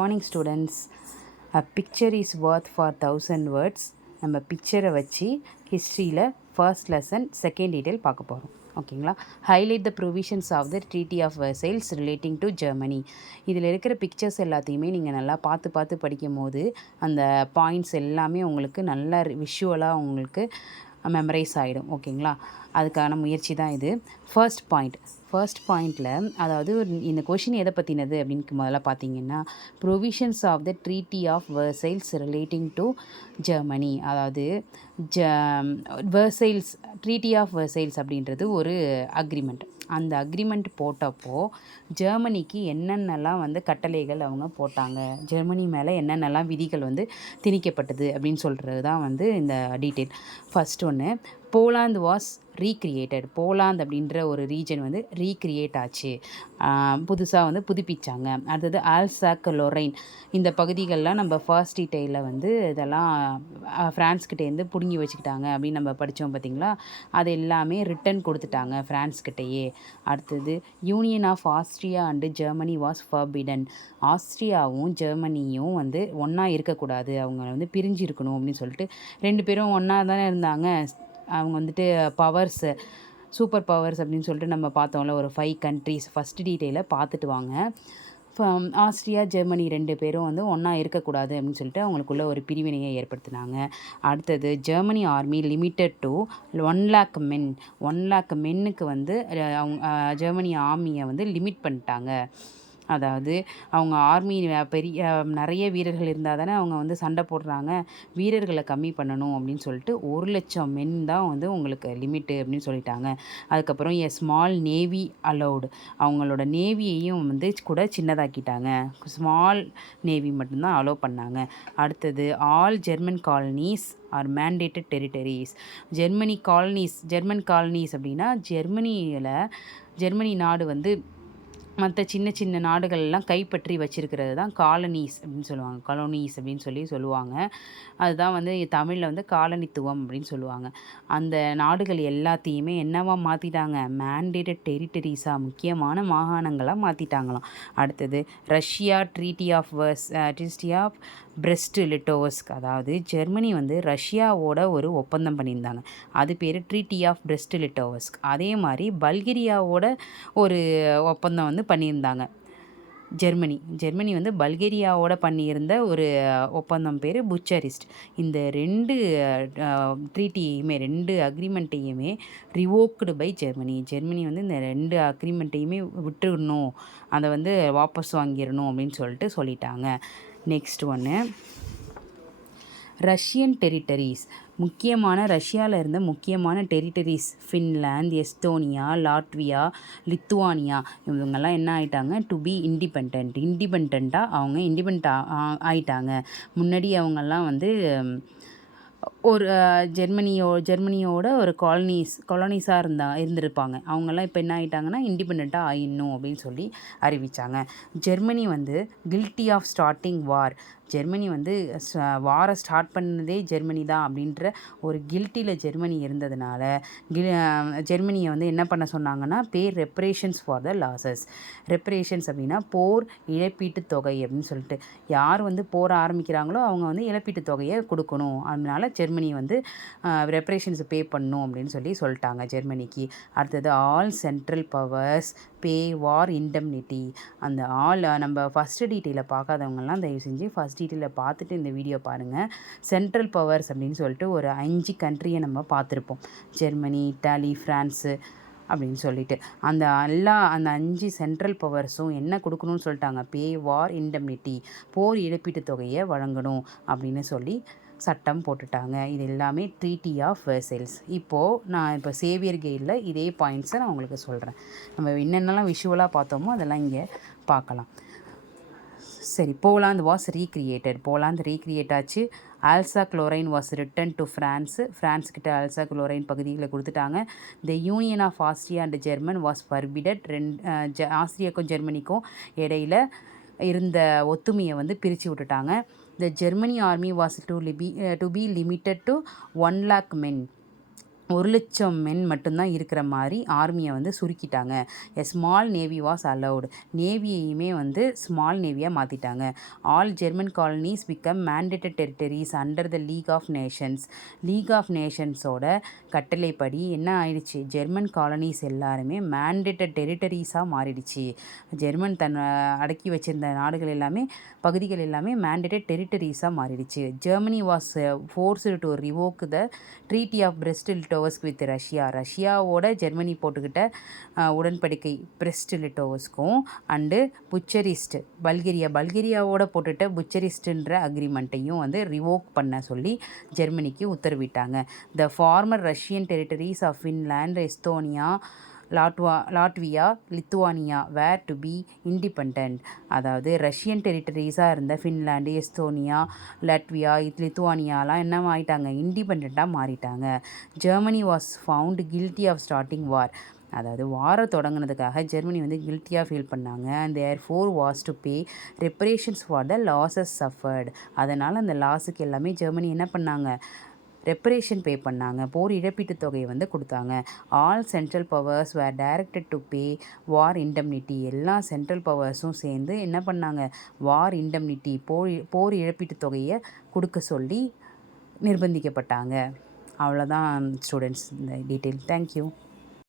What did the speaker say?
Morning students. A picture is worth for 1000 words. நம்ம பிக்சரை வச்சு ஹிஸ்ட்ரியில் ஃபர்ஸ்ட் லெசன் செகண்ட் டீட்டெயில் பார்க்க போகிறோம். ஓகேங்களா? Highlight the provisions of the treaty of Versailles relating to Germany. இதில் இருக்கிற பிக்சர்ஸ் எல்லாத்தையுமே நீங்கள் நல்லா பார்த்து படிக்கும் போது அந்த பாயிண்ட்ஸ் எல்லாமே உங்களுக்கு நல்லா விஷுவலாக உங்களுக்கு மெமரைஸ் ஆகிடும். ஓகேங்களா? அதுக்கான முயற்சி தான் இது. ஃபர்ஸ்ட் பாயிண்டில் அதாவது இந்த கொஷின் எதை பற்றினது அப்படின்னு முதல்ல பார்த்தீங்கன்னா, provisions of the treaty of Versailles relating to Germany. அதாவது வெர்சைல்ஸ் ட்ரீட்டி ஆஃப் வெர்சைல்ஸ் அப்படின்றது ஒரு அக்ரிமெண்ட். அந்த அக்ரிமெண்ட் போட்டப்போ ஜெர்மனிக்கு என்னென்னலாம் கட்டளைகள் அவங்க போட்டாங்க, ஜெர்மனி மேலே என்னென்னலாம் விதிகள் திணிக்கப்பட்டது அப்படின்னு சொல்கிறது தான் இந்த டீட்டெயில். ஃபர்ஸ்ட் ஒன்று, போலாந்து வாஸ் ரீக்ரியேட்டட். போலாந்து அப்படின்ற ஒரு ரீஜன் ரீக்ரியேட் ஆச்சு, புதுசாக புதுப்பிச்சாங்க. அடுத்தது ஆல்சாக் லொரைன். இந்த பகுதிகளெலாம் நம்ம ஃபர்ஸ்ட் டீட்டெயிலில் இதெல்லாம் ஃப்ரான்ஸ்கிட்டேருந்து பிடுங்கி வச்சுக்கிட்டாங்க அப்படின்னு நம்ம படித்தோம் பார்த்தீங்களா. அது எல்லாமே ரிட்டன் கொடுத்துட்டாங்க ஃப்ரான்ஸ்கிட்டேயே. அடுத்தது union of Austria and Germany was forbidden. ஆஸ்ட்ரியாவும் ஜெர்மனியும் ஒன்றா இருக்கக்கூடாது, அவங்க பிரிஞ்சு இருக்கணும் அப்படின்னு சொல்லிட்டு. ரெண்டு பேரும் ஒன்றா தானே இருந்தாங்க. அவங்க பவர்ஸ், சூப்பர் பவர்ஸ் அப்படின்னு சொல்லிட்டு நம்ம பார்த்தோம்ல, ஒரு 5 கண்ட்ரீஸ். ஃபஸ்ட் டீட்டெயிலை பார்த்துட்டு வாங்க. ஆஸ்ட்ரியா ஜெர்மனி ரெண்டு பேரும் ஒன்றா இருக்கக்கூடாது அப்படின்னு சொல்லிட்டு அவங்களுக்குள்ள ஒரு பிரிவினையை ஏற்படுத்தினாங்க. அடுத்தது Germany army limited to 1,00,000 men. 1,00,000 மென்னுக்கு அவங்க ஜெர்மனி ஆர்மியை லிமிட் பண்ணிட்டாங்க. அதாவது அவங்க ஆர்மி நிறைய வீரர்கள் இருந்தால் தானே அவங்க சண்டை போடுறாங்க. வீரர்களை கம்மி பண்ணணும் அப்படின்னு சொல்லிட்டு 1,00,000 மென் தான் உங்களுக்கு லிமிட்டு அப்படின்னு சொல்லிட்டாங்க. அதுக்கப்புறம் ஸ்மால் நேவி அலௌடு. அவங்களோட நேவியையும் கூட சின்னதாக்கிட்டாங்க. ஸ்மால் நேவி மட்டும்தான் அலோவ் பண்ணாங்க. அடுத்தது all German colonies are mandated territories. German colonies அப்படின்னா ஜெர்மனி நாடு மற்ற சின்ன சின்ன நாடுகள்லாம் கைப்பற்றி வச்சிருக்கிறது தான் காலனிஸ் அப்படின்னு சொல்லுவாங்க. காலோனிஸ் அப்படின்னு சொல்லுவாங்க. அதுதான் தமிழில் காலனித்துவம் அப்படின்னு சொல்லுவாங்க. அந்த நாடுகள் எல்லாத்தையுமே என்னவா மாற்றிட்டாங்க? மேண்டேட்டட் டெரிட்டரிஸாக, முக்கியமான மாகாணங்களாக மாற்றிட்டாங்களாம். அடுத்தது ரஷ்யா ட்ரீட்டி ஆஃப் பிரெஸ்ட் லிட்டோவஸ்க். அதாவது ஜெர்மனி ரஷ்யாவோட ஒரு ஒப்பந்தம் பண்ணியிருந்தாங்க. அது பேர் ட்ரீட்டி ஆஃப் பிரெஸ்ட் லிட்டோவஸ்க். அதே மாதிரி பல்கேரியாவோட ஒரு ஒப்பந்தம் பண்ணியிருந்தாங்க. ஜெர்மனி பல்கேரியாவோட பண்ணியிருந்த ஒரு ஒப்பந்தம் பேர் புச்சாரிஸ்ட். இந்த ரெண்டு ட்ரீட்டியையுமே, ரெண்டு அக்ரிமெண்ட்டையுமே ரிவோக்டு பை ஜெர்மனி இந்த ரெண்டு அக்ரிமெண்ட்டையுமே விட்டுடணும், அதை வாபஸ் வாங்கிடணும் அப்படின்னு சொல்லிட்டாங்க. நெக்ஸ்ட் ஒன்று, ரஷ்யன் டெரிட்டரிஸ். ரஷ்யாவில் இருந்த முக்கியமான territories Finland, Estonia, Latvia, Lithuania, இவங்கெல்லாம் என்ன ஆயிட்டாங்க? டு பி இண்டிபெண்ட்டாக அவங்க இண்டிபெண்ட் ஆயிட்டாங்க. முன்னாடி அவங்கெல்லாம் ஒரு ஜெர்மனியோட ஒரு காலனிஸாக இருந்திருப்பாங்க. அவங்கெல்லாம் இப்போ என்ன ஆகிட்டாங்கன்னா இண்டிபெண்ட்டாக ஆயிடணும் அப்படின்னு சொல்லி அறிவித்தாங்க. Germany guilty of starting war. Germany வாரை ஸ்டார்ட் பண்ணதே ஜெர்மனி தான் அப்படின்ற ஒரு கில்ட்டியில் ஜெர்மனி இருந்ததுனால ஜெர்மனியை என்ன பண்ண சொன்னாங்கன்னா, பே reparations for the losses. Reparations அப்படின்னா போர் இழப்பீட்டு தொகை அப்படின்னு சொல்லிட்டு. யார் போர் ஆரம்பிக்கிறாங்களோ அவங்க இழப்பீட்டு தொகையை கொடுக்கணும். அதனால ஜெர்மனி ரெப்பரேஷன்ஸ் பே பண்ணணும் அப்படின்னு சொல்லிட்டாங்க ஜெர்மனிக்கு. அடுத்தது ஆல் சென்ட்ரல் பவர்ஸ் பே வார் இண்டம்னிட்டி. அந்த நம்ம ஃபஸ்ட்டு டீட்டெயிலில் பார்க்காதவங்கலாம் தயவு செஞ்சு ஃபஸ்ட் டீட்டெயிலில் பார்த்துட்டு இந்த வீடியோ பாருங்கள். சென்ட்ரல் பவர்ஸ் அப்படின்னு சொல்லிட்டு ஒரு 5 கண்ட்ரியை நம்ம பார்த்துருப்போம். ஜெர்மனி, இட்டாலி, ஃப்ரான்ஸு அப்படின்னு சொல்லிட்டு. அந்த 5 சென்ட்ரல் பவர்ஸும் என்ன கொடுக்கணும்னு சொல்லிட்டாங்க? பே வார் இண்டம்னிட்டி, போர் இழப்பீட்டு தொகையை வழங்கணும் அப்படின்னு சட்டம் போட்டுட்டாங்க. இது எல்லாமே ட்ரீட்டி ஆஃப் வெர்சைல்ஸ். நான் சேவியர் கைடில் இதே பாயிண்ட்ஸை நான் உங்களுக்கு சொல்கிறேன். நம்ம என்னென்னலாம் விஷுவலாக பார்த்தோமோ அதெல்லாம் இங்கே பார்க்கலாம். சரி, Poland was recreated. Poland recreate ஆச்சு. Alsace Lorraine was return to ஃப்ரான்ஸ்கிட்ட ஆல்சாக் லொரைன் பகுதிகளை கொடுத்துட்டாங்க. The union of Austria and German was forbidden. ஆஸ்ட்ரியாக்கும் ஜெர்மனிக்கும் இடையில இருந்த ஒத்துமையை பிரித்து விட்டுட்டாங்க. The Germany army was to be limited to 1,00,000 men. 1,00,000 men மட்டும்தான் இருக்கிற மாதிரி ஆர்மியை வந்து சுருக்கிட்டாங்க. A small navy was allowed. நேவியையுமே வந்து ஸ்மால் நேவியாக மாற்றிட்டாங்க. All German colonies become mandated territories under the League of Nations. League of நேஷன்ஸோட கட்டளைப்படி என்ன ஆயிடுச்சு, ஜெர்மன் காலனிஸ் எல்லாருமே மேண்டேட்டட் டெரிட்டரிஸாக மாறிடுச்சு. ஜெர்மன் அடக்கி வச்சிருந்த நாடுகள் எல்லாமே, பகுதிகள் எல்லாமே மேண்டேட்டட் டெரிட்டரிஸாக மாறிடுச்சு. Germany was forced to revoke the treaty of Brest Litovsk with Russia. ரஷ்யாவோட ஜெர்மனி போட்டுக்கிட்ட உடன்படிக்கை பிரெஸ்ட் லிட்டோவஸ்க்கும் அண்டு புச்சரிஸ்ட் பல்கேரியாவோட போட்டுட்ட புச்சரிஸ்ட்ன்ற அக்ரிமெண்ட்டையும் வந்து ரிவோக் பண்ண சொல்லி ஜெர்மனிக்கு உத்தரவிட்டாங்க. The former Russian territories of Finland, Estonia, Latvia, Lithuania were to be independent. அதாவது ரஷ்யன் டெரிட்டரிஸாக இருந்த ஃபின்லாண்டு, எஸ்தோனியா, லாட்வியா, லித்துவானியாலாம் என்ன ஆகிட்டாங்க, இண்டிபெண்ட்டாக மாறிட்டாங்க. Germany was found guilty of starting war. அதாவது வாரை தொடங்கினதுக்காக ஜெர்மனி வந்து கில்ட்டியாக ஃபீல் பண்ணாங்க. Therefore was to pay reparations for the losses suffered. அதனால் அந்த லாஸுக்கு எல்லாமே ஜெர்மனி என்ன பண்ணாங்க, ரெப்பரேஷன் பே பண்ணாங்க. போர் இழப்பீட்டுத் தொகையை வந்து கொடுத்தாங்க. All central powers were directed to pay war indemnity. எல்லா சென்ட்ரல் பவர்ஸும் சேர்ந்து என்ன பண்ணாங்க, வார் இண்டம்னிட்டி போர் இழப்பீட்டுத் தொகையை கொடுக்க சொல்லி நிர்பந்திக்கப்பட்டாங்க. அவ்வளோதான் ஸ்டூடெண்ட்ஸ், இந்த டீட்டெயில். தேங்க்யூ.